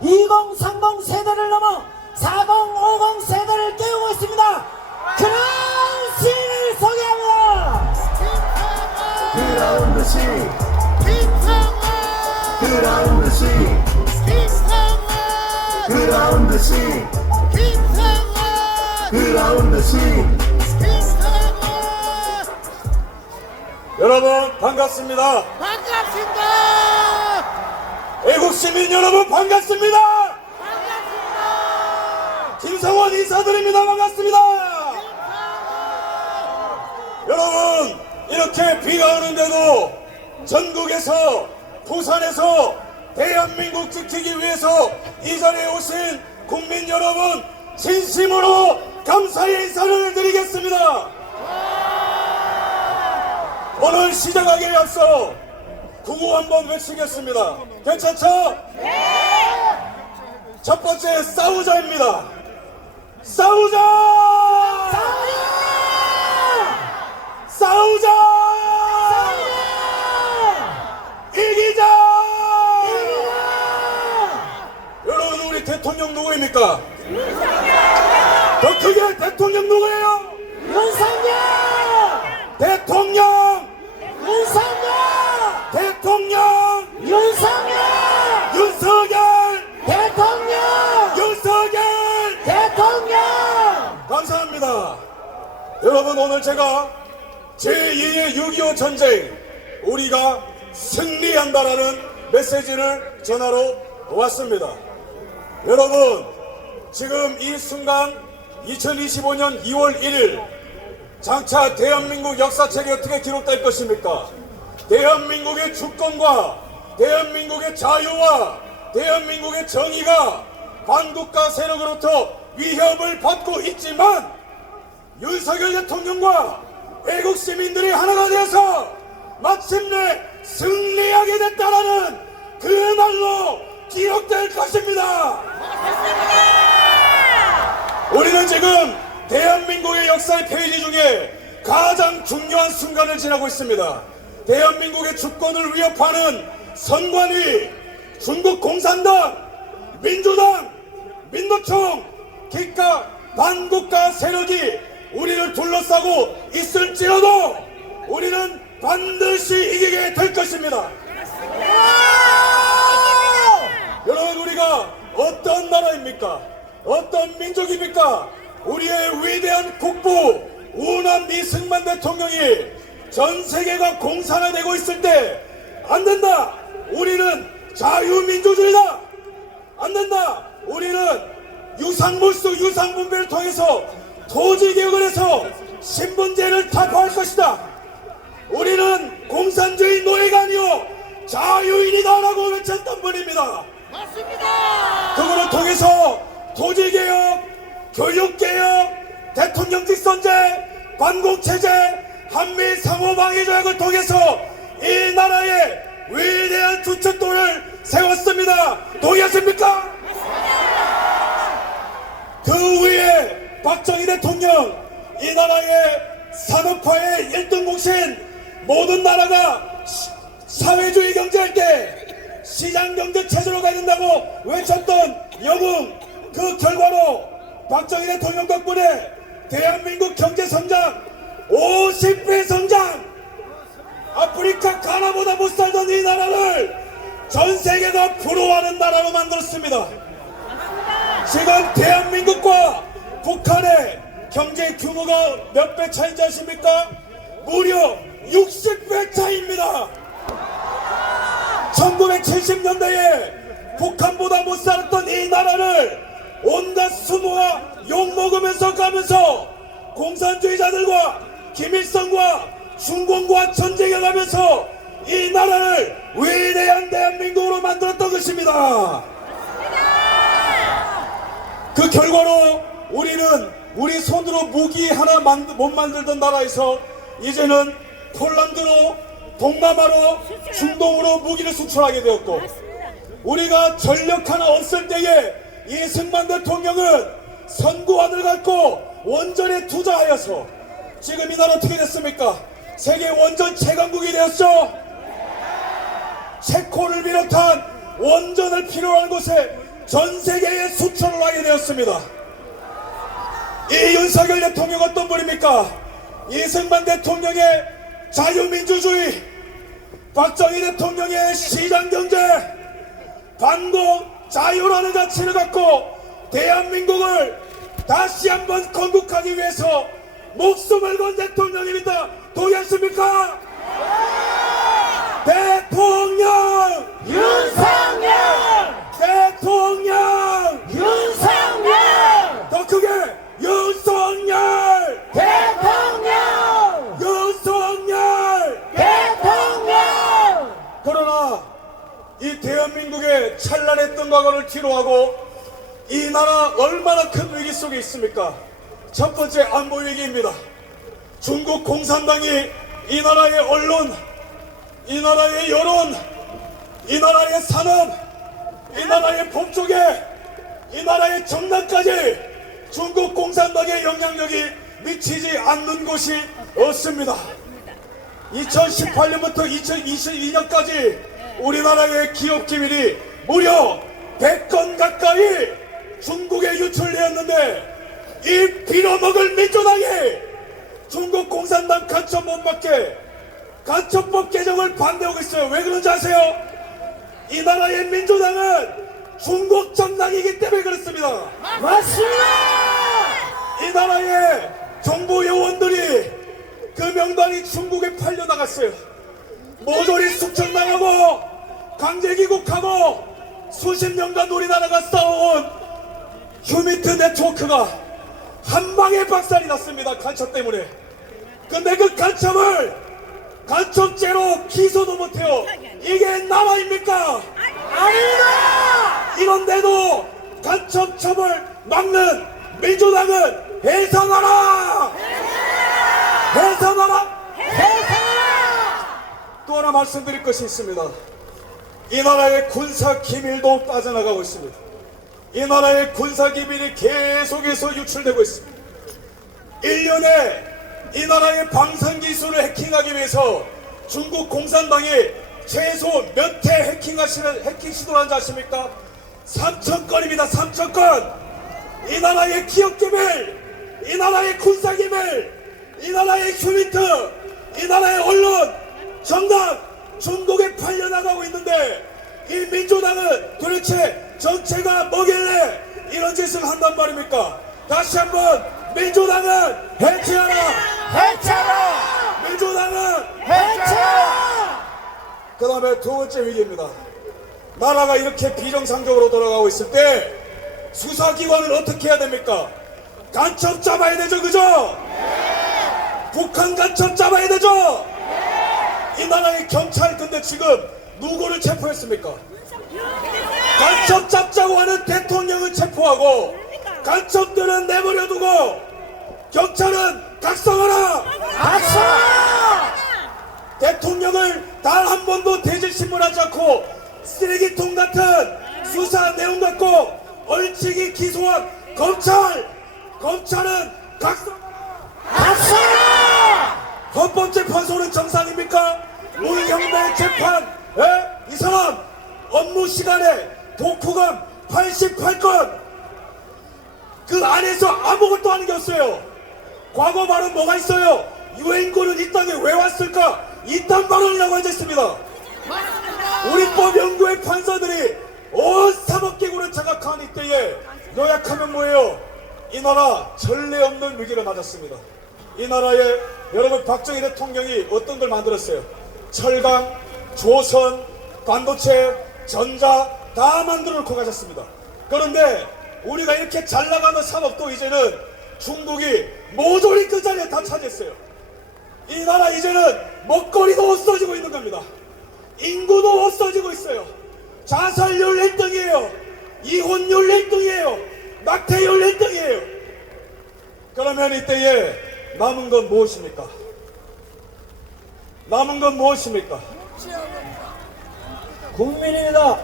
2030 세대를 넘어 40, 50 세대를 깨우고 있습니다. 그런 시인을 소개합니다. 그라운드 시 김성환! 그라운드 시 김성환! 그라운드 시 김성환! 그라운드 시 김성환! 여러분 반갑습니다. 반갑습니다! 애국시민 여러분 반갑습니다. 반갑습니다! 김성환 인사드립니다. 반갑습니다. 여러분 이렇게 비가 오는데도 전국에서 부산에서 대한민국 지키기 위해서 이 자리에 오신 국민 여러분 진심으로 감사의 인사를 드리겠습니다. 오늘 시작하기에 앞서 구호 한번 외치겠습니다. 괜찮죠? 네! 첫 번째 싸우자입니다. 싸우자! 싸우자! 이기자! 여러분 우리 대통령 누구입니까? 더 크게 대통령 누구예요? 윤석열! 대통령! 윤석열! 대통령! 윤석열! 윤석열! 대통령! 윤석열! 대통령! 감사합니다. 여러분 오늘 제가 제2의 6.25 전쟁 우리가 승리한다라는 메시지를 전하러 왔습니다. 여러분 지금 이 순간 2025년 2월 1일 장차 대한민국 역사책에 어떻게 기록될 것입니까? 대한민국의 주권과 대한민국의 자유와 대한민국의 정의가 반국가 세력으로부터 위협을 받고 있지만 윤석열 대통령과 애국 시민들이 하나가 되어서 마침내 승리하게 됐다라는 그날로 기록될 것입니다. 우리는 지금 대한민국의 역사의 페이지 중에 가장 중요한 순간을 지나고 있습니다. 대한민국의 주권을 위협하는 선관위, 중국 공산당, 민주당, 민노총, 기가 반국가 세력이 우리를 둘러싸고 있을지라도 우리는 반드시 이기게 될 것입니다. 여러분 우리가 어떤 나라입니까? 어떤 민족입니까? 우리의 위대한 국부 우남 이승만 대통령이 전 세계가 공산화되고 있을 때 안 된다. 우리는 자유민주주의다. 안 된다. 우리는 유상몰수 유상분배를 통해서 토지개혁을 해서 신분제를 타파할 것이다. 우리는 공산주의 노예가 아니오 자유인이다라고 외쳤던 분입니다. 맞습니다! 그거를 통해서 토지개혁, 교육개혁, 대통령직 선제, 반공체제, 한미 상호방위조약을 통해서 이 나라의 위대한 주춧돌을 세웠습니다. 동의하십니까? 그 위에 박정희 대통령 이 나라의 산업화의 1등 공신 모든 나라가 사회주의 경제할 때 시장경제 체제로 가야 된다고 외쳤던 영웅 그 결과로 박정희 대통령 덕분에 대한민국 경제 성장 50배 성장 아프리카 가나보다 못 살던 이 나라를 전 세계가 부러워하는 나라로 만들었습니다. 지금 대한민국과 북한의 경제 규모가 몇 배 차이인지 아십니까? 무려 60배 차이입니다. 1970년대에 북한보다 못 살았던 이 나라를 온갖 수모와 욕먹으면서 가면서 공산주의자들과 김일성과 중공과 전쟁해가면서 이 나라를 위대한 대한민국으로 만들었던 것입니다. 그 결과로 우리는 우리 손으로 무기 하나 못 만들던 나라에서 이제는 폴란드로 동남아로 중동으로 무기를 수출하게 되었고 우리가 전력 하나 없을 때에 이승만 대통령은 선구안을 갖고 원전에 투자하여서 지금 이 나라 어떻게 됐습니까? 세계 원전 최강국이 되었죠. 체코를 비롯한 원전을 필요로 하는 곳에 전 세계에 수출을 하게 되었습니다. 이 윤석열 대통령 어떤 분입니까? 이승만 대통령의 자유민주주의, 박정희 대통령의 시장경제, 반공 자유라는 가치를 갖고 대한민국을 다시 한번 건국하기 위해서 목숨을 건 대통령입니다. 동의하십니까? 대통령! 윤석열! 대통령! 윤석열! 더 크게! 윤석열! 대통령! 윤석열! 대통령! 그러나 이 대한민국의 찬란했던 과거를 뒤로하고 이 나라 얼마나 큰 위기 속에 있습니까? 첫 번째 안보 위기입니다. 중국 공산당이 이 나라의 언론, 이 나라의 여론, 이 나라의 산업, 이 나라의 법조계, 이 나라의 정당까지 중국 공산당의 영향력이 미치지 않는 곳이 없습니다. 2018년부터 2022년까지 우리나라의 기업 기밀이 무려 100건 가까이 중국에 유출되었는데 이 빌어먹을 민주당이 중국 공산당 간첩 못 막게 간첩법 개정을 반대하고 있어요. 왜 그런지 아세요? 이 나라의 민주당은 중국 정당이기 때문에 그렇습니다. 맞습니다! 이 나라의 정부 요원들이 그 명단이 중국에 팔려나갔어요. 모조리 숙청당하고 강제 귀국하고 수십 년간 우리나라가 쌓아온 휴미트 네트워크가 한 방에 박살이 났습니다. 간첩 때문에. 근데 그 간첩을 간첩죄로 기소도 못해요. 이게 나라입니까? 아닙니다! 이런데도 간첩 처벌 막는 민주당은 해산하라! 해산하라! 또 하나 말씀드릴 것이 있습니다. 이 나라의 군사 기밀도 빠져나가고 있습니다. 이 나라의 군사 기밀이 계속해서 유출되고 있습니다. 1년에 이 나라의 방산 기술을 해킹하기 위해서 중국 공산당이 최소 몇 회 해킹 시도를 한지 아십니까? 3,000건입니다. 3,000건. 이 나라의 기업 기밀, 이 나라의 군사 기밀, 이 나라의 휴미트, 이 나라의 언론, 정당 중국에 팔려나가고 있는데 이 민주당은 도대체 정체가 뭐길래 이런 짓을 한단 말입니까? 다시 한번 민주당은 해체하라! 해체하라! 민주당은 해체하라! 그 다음에 두 번째 위기입니다. 나라가 이렇게 비정상적으로 돌아가고 있을 때 수사기관은 어떻게 해야 됩니까? 간첩 잡아야 되죠, 그죠? 북한 간첩 잡아야 되죠? 이 나라의 경찰 근데 지금 누구를 체포했습니까? 간첩 잡자고 하는 대통령은 체포하고 간첩들은 내버려두고 경찰은 각성하라! 박수라! 대통령을 단 한 번도 대질신문하지 않고 쓰레기통 같은 수사 내용 갖고 얼치기 기소한 검찰은 각성하라! 박수라! 헌법재판소는 정상입니까? 문경배 재판, 이 사람 업무 시간에 독후감 88건 그 안에서 아무것도 하는 게 없어요. 과거 발언 뭐가 있어요? 유엔군은 이 땅에 왜 왔을까? 이딴 발언이라고 앉아있습니다. 우리법 연구의 판사들이 온 사법기구를 장악한 이때에 요약하면 뭐예요? 이 나라 전례 없는 위기를 맞았습니다. 이 나라에 여러분 박정희 대통령이 어떤 걸 만들었어요? 철강, 조선, 반도체, 전자 다 만들어 놓고 가셨습니다. 그런데 우리가 이렇게 잘 나가는 산업도 이제는 중국이 모조리 그 자리에 다 차지했어요. 이 나라 이제는 먹거리도 없어지고 있는 겁니다. 인구도 없어지고 있어요. 자살률 1등이에요. 이혼율 1등이에요. 낙태율 1등이에요. 그러면 이때에 남은 건 무엇입니까? 남은 건 무엇입니까? 국민입니다.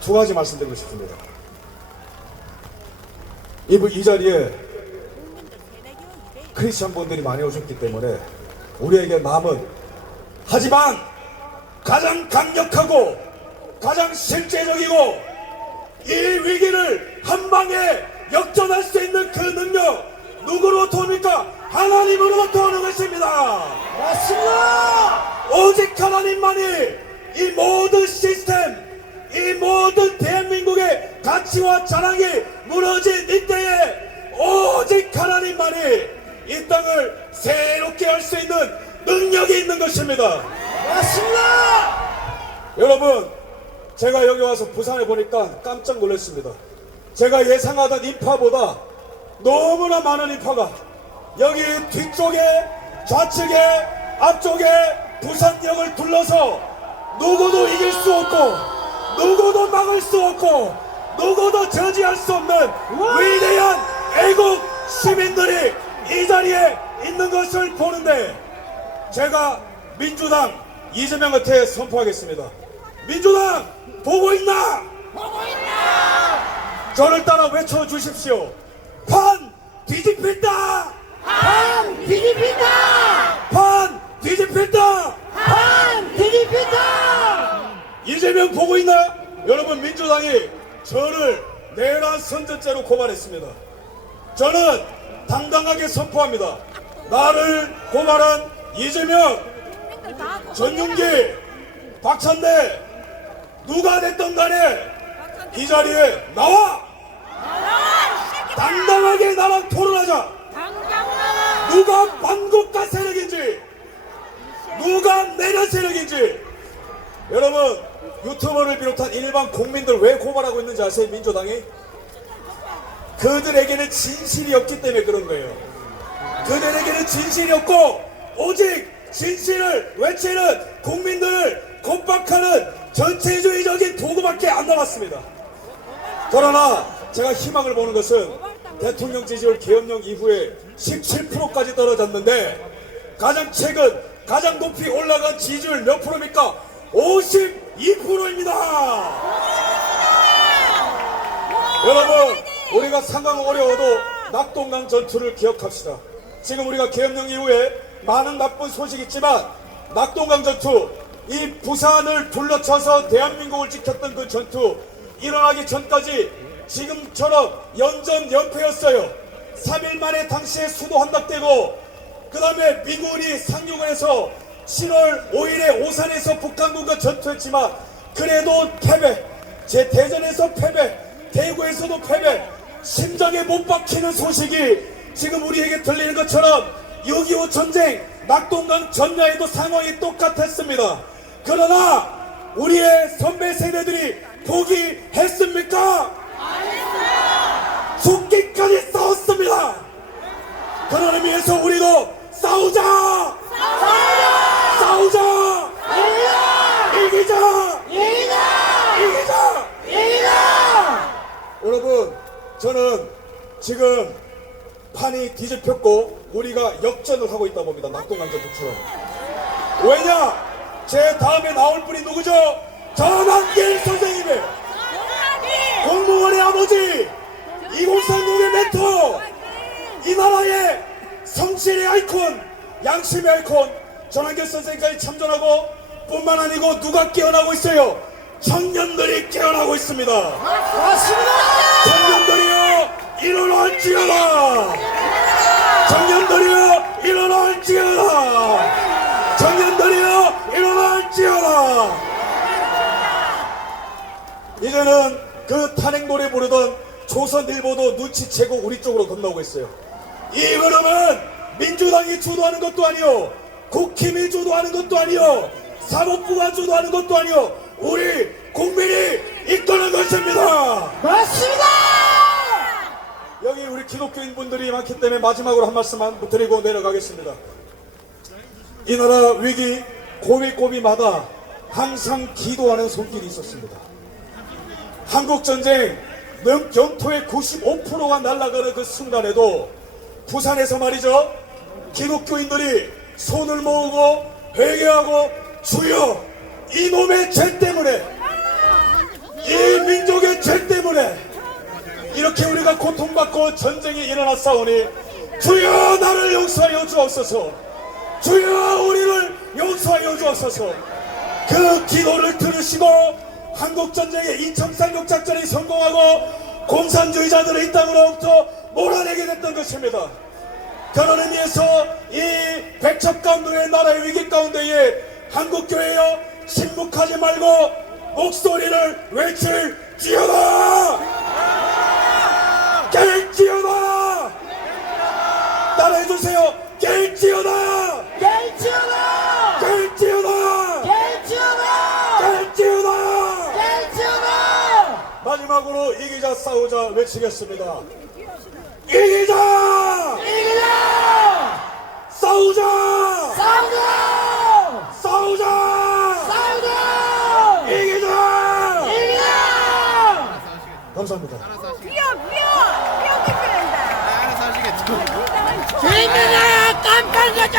두 가지 말씀드리고 싶습니다. 이 자리에 크리스천 분들이 많이 오셨기 때문에 우리에게 남은 하지만 가장 강력하고 가장 실제적이고 이 위기를 한 방에 역전할 수 있는 그 능력 누구로부터 옵니까? 하나님으로부터 오는 것입니다. 맞습니다. 오직 하나님만이 이 모든 시스템, 이 모든 대한민국의 가치와 자랑이 무너진 이때에 오직 하나님만이 이 땅을 새롭게 할 수 있는 능력이 있는 것입니다. 맞습니다. 여러분, 제가 여기 와서 부산에 보니까 깜짝 놀랐습니다. 제가 예상하던 인파보다 너무나 많은 인파가 여기 뒤쪽에, 좌측에, 앞쪽에 부산역을 둘러서 누구도 이길 수 없고 누구도 막을 수 없고 누구도 저지할 수 없는 위대한 애국 시민들이 이 자리에 있는 것을 보는데, 제가 민주당 이재명한테 선포하겠습니다. 민주당 보고 있나? 보고 있다. 저를 따라 외쳐주십시오. 판 뒤집힌다! 판 뒤집힌다. 판 뒤집힌다! 판 뒤집힌다. 이재명 보고 있나? 여러분, 민주당이 저를 내란 선전죄로 고발했습니다. 저는 당당하게 선포합니다. 나를 고발한 이재명, 전용기, 박찬대 누가 됐던 간에 이 자리에 나와! 당당하게 나랑 토론하자. 누가 반국가 세력인지, 누가 내란 세력인지. 여러분, 유튜버를 비롯한 일반 국민들 왜 고발하고 있는지 아세요? 민주당이? 그들에게는 진실이 없기 때문에 그런 거예요. 그들에게는 진실이 없고 오직 진실을 외치는 국민들을 겁박하는 전체주의적인 도구밖에 안 남았습니다. 그러나 제가 희망을 보는 것은 대통령 지지율 계엄령 이후에 17%까지 떨어졌는데 가장 최근 가장 높이 올라간 지지율 몇 프로입니까? 52%입니다. 여러분, 우리가 상황 어려워도 낙동강 전투를 기억합시다. 지금 우리가 계엄령 이후에 많은 나쁜 소식이 있지만 낙동강 전투, 이 부산을 둘러쳐서 대한민국을 지켰던 그 전투 일어나기 전까지 지금처럼 연전연패였어요. 3일 만에 당시에 수도 함락되고 그 다음에 미군이 상륙을 해서 7월 5일에 오산에서 북한군과 전투했지만 그래도 패배, 제 대전에서 패배, 대구에서도 패배, 심장에 못 박히는 소식이 지금 우리에게 들리는 것처럼 6.25 전쟁, 낙동강 전야에도 상황이 똑같았습니다. 그러나 우리의 선배 세대들이 포기했습니까? 죽기까지 싸웠습니다. 그런 의미에서 우리도 싸우자! 싸우자! 이기자! 이기자! 여러분, 저는 지금 판이 뒤집혔고 우리가 역전을 하고 있다 봅니다. 낙동강 전투처럼. 왜냐? 제 다음에 나올 분이 누구죠? 전한길 선생님의 공무원의 아버지, 2030의 멘토, 이 나라의 성실의 아이콘, 양심의 아이콘 전한길 선생님까지 참전하고 뿐만 아니고 누가 깨어나고 있어요? 청년들이 깨어나고 있습니다. 맞습니다. 청년들이여 일어날지어다. 청년들이여 일어날지어다. 청년들이여 일어날지어다. 이제는 그 탄핵 노래 부르던 조선일보도 눈치채고 우리 쪽으로 건너오고 있어요. 이 흐름은 민주당이 주도하는 것도 아니요, 국힘이 주도하는 것도 아니요, 사법부가 주도하는 것도 아니요, 우리 국민이 이끄는 것입니다. 맞습니다. 여기 우리 기독교인 분들이 많기 때문에 마지막으로 한 말씀만 드리고 내려가겠습니다. 이 나라 위기 고비고비마다 항상 기도하는 손길이 있었습니다. 한국전쟁 영토의 95%가 날아가는 그 순간에도 부산에서 말이죠, 기독교인들이 손을 모으고 회개하고 주여 이놈의 죄 때문에, 이 민족의 죄 때문에 이렇게 우리가 고통받고 전쟁이 일어났사오니 주여 나를 용서하여 주옵소서, 주여 우리를 용서하여 주옵소서. 그 기도를 들으시고 한국전쟁의 이청산육 작전이 성공하고 공산주의자들을 이 땅으로부터 몰아내게 됐던 것입니다. 그런 의미에서 이 백척간도의 나라의 위기 가운데에 한국교회여 침묵하지 말고 목소리를 외칠지어다! 깰지어다! 따라해주세요. 깰지어다! 깰지어다! 깰지어다! 깰지어다! 깰지어다! 깰지어다! 마지막으로 이기자 싸우자 외치겠습니다. 이기자! 이기자! 싸우자! 싸우자! 싸우자! 싸우자! 이기자! 이기자! 감사합니다. 뼈 기술한다. 알아서 하시겠죠. 주인들아 깜빡이자.